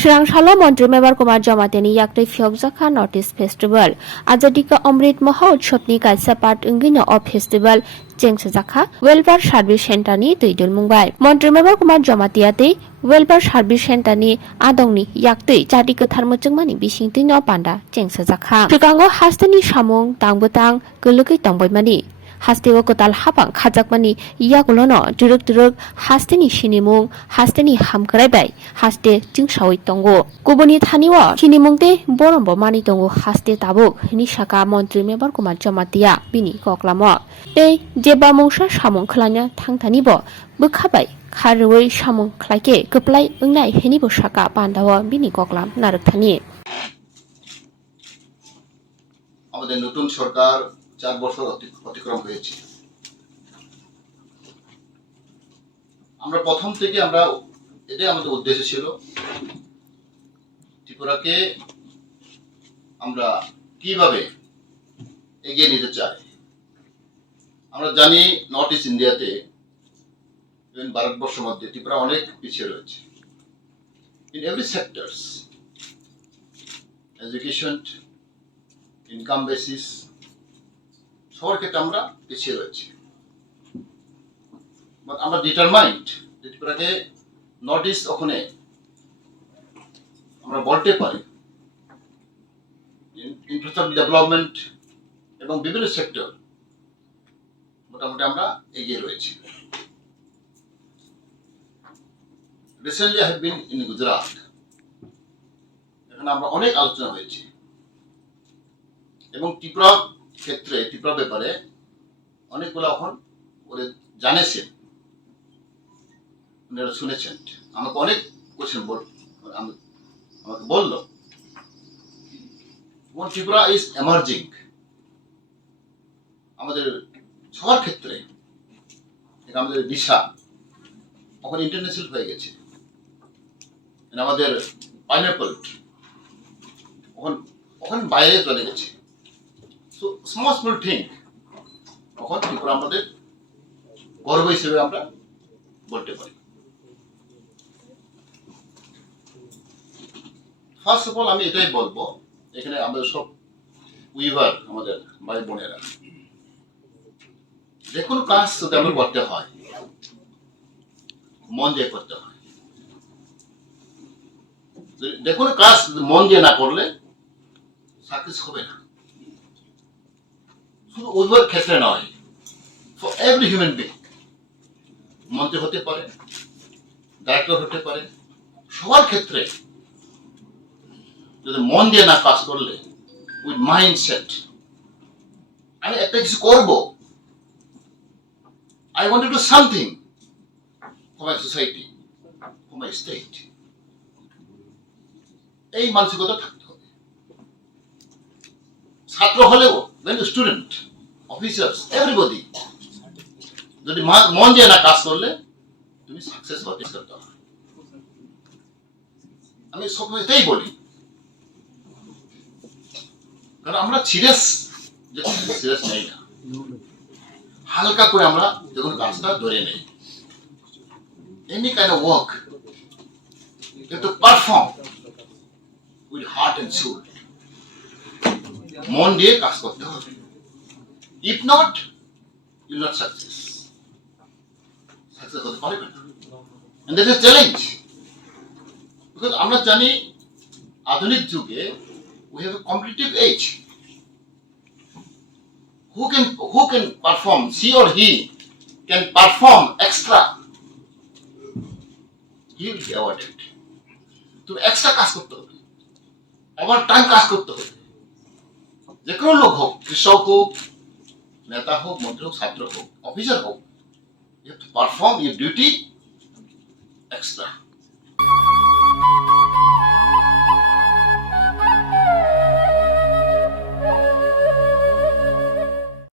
Srangshalo Montri Member Kumar Jamateni Yakti Songchajakha Notice Festival Azadika Amrit Mahotsav ni kaisa part ungino of festival Songchajakha Welfare Service Center ni tuidul Mumbai Montri Member Kumar Jamatiate Welfare Service Center ni adongni yakti chati katharmuchungmani bisingti no panda Songchajakha Chikango hastani samung tangbutang guluki tangboimani Hasteo kotal habang khajakmani yagulono duruk hasteni sinimung hasteni hamkraibai haste jingsawi tongo kubuni thaniwo sinimungte borombo mani tongo haste tabuk hini saka Montri Member Kumar Jamatia bini koklamo tei jeba mungsa samung khlanya thangthanibo bukhabai kharwei samung khlaike keplai ungnai hinibo saka pandawo bini koklam narukthani আমাদের নতুন সরকার 4 বছর অতিক্রম হয়েছে। আমরা প্রথম থেকে এটাই আমাদের উদ্দেশ্য ছিল ত্রিপুরাকে আমরা কিভাবে এগিয়ে নিতে চাই। আমরা জানি নর্থ ইস্ট ইন্ডিয়াতে ভারতবর্ষের মধ্যে ত্রিপুরা অনেক পিছিয়ে রয়েছে in every sectors, education, income basis, সবার ক্ষেত্রে আমরা পিছিয়ে রয়েছি। আমরা ডিটারমাইন্ড ত্রিপুরাকে নর্থ ইস্ট ওখানে আমরা বলতে পারি ইনফ্রাস্ট্রাকচার ডেভেলপমেন্ট এবং বিভিন্ন সেক্টর মোটামুটি আমরা এগিয়ে রয়েছি। Recently I have been in Gujarat, এখানে আমরা অনেক আলোচনা হয়েছে এবং ত্রিপুরা ক্ষেত্রে ত্রিপুরা ব্যাপারে অনেকগুলো এখন ওরা জানেছেন, ওনারা শুনেছেন। আমাকে অনেক কোয়েশ্চেন আমাকে বললো ত্রিপুরা ইজ এমার্জিং। আমাদের সবার ক্ষেত্রে আমাদের দিশা এখন ইন্টারন্যাশনাল হয়ে গেছে। আমাদের পাইনাপল ওখানে বাইরে চলে গেছে। So small thing তখন ত্রিপুরা আমাদের গর্ব হিসেবে আমরা বলতে পারি। ফার্স্ট অফ অল আমি এটাই বলবো, এখানে আমাদের সব উইভার আমাদের ভাই বোনেরা, যে কোনো কাজ যদি আমরা করতে হয় মন দিয়ে করতে হয়। যে কোনো কাজ মন দিয়ে না করলে সাকসেস হবে না। শুধু উইভার ক্ষেত্রে নয়, ফর এভরি হিউম্যান বিং, মন্ত্রী হতে পারে, ডাইরেক্টর হতে পারে, সবার ক্ষেত্রে যদি মন দিয়ে না কাজ করলে উইথ মাইন্ডসেট আমি একটা কিছু করবো, I want to do something for my society, for my state, এই মানসিকতা থাকতে হবে। ছাত্র হলেও when the student, officers, everybody যদি মন দিয়ে না কাজ করলে তুমি সাকসেস হতে পারবে না। আমি সবসময় এটাই বলি, কারণ আমরা সিরিয়াস নেই না, হালকা করে আমরা যখন কাজটা ধরে নেই। Any kind of work you have to perform with heart and soul. মন দিয়ে কাজ করতে হবে। If not you not success হতে পারবে না। And that is challenge, because আমরা জানি আধুনিক যুগে we have a competitive age. Who can perform, she or he can perform extra, he will be awarded. তো এক্সট্রা কাজ করতে হবে, ওভার টাইম কাজ করতে হবে। যে কোনো লোক হোক, কৃষক হোক, নেতা হোক, মন্ত্রী হোক, ছাত্র হোক, অফিসার হোক, you have to perform your duty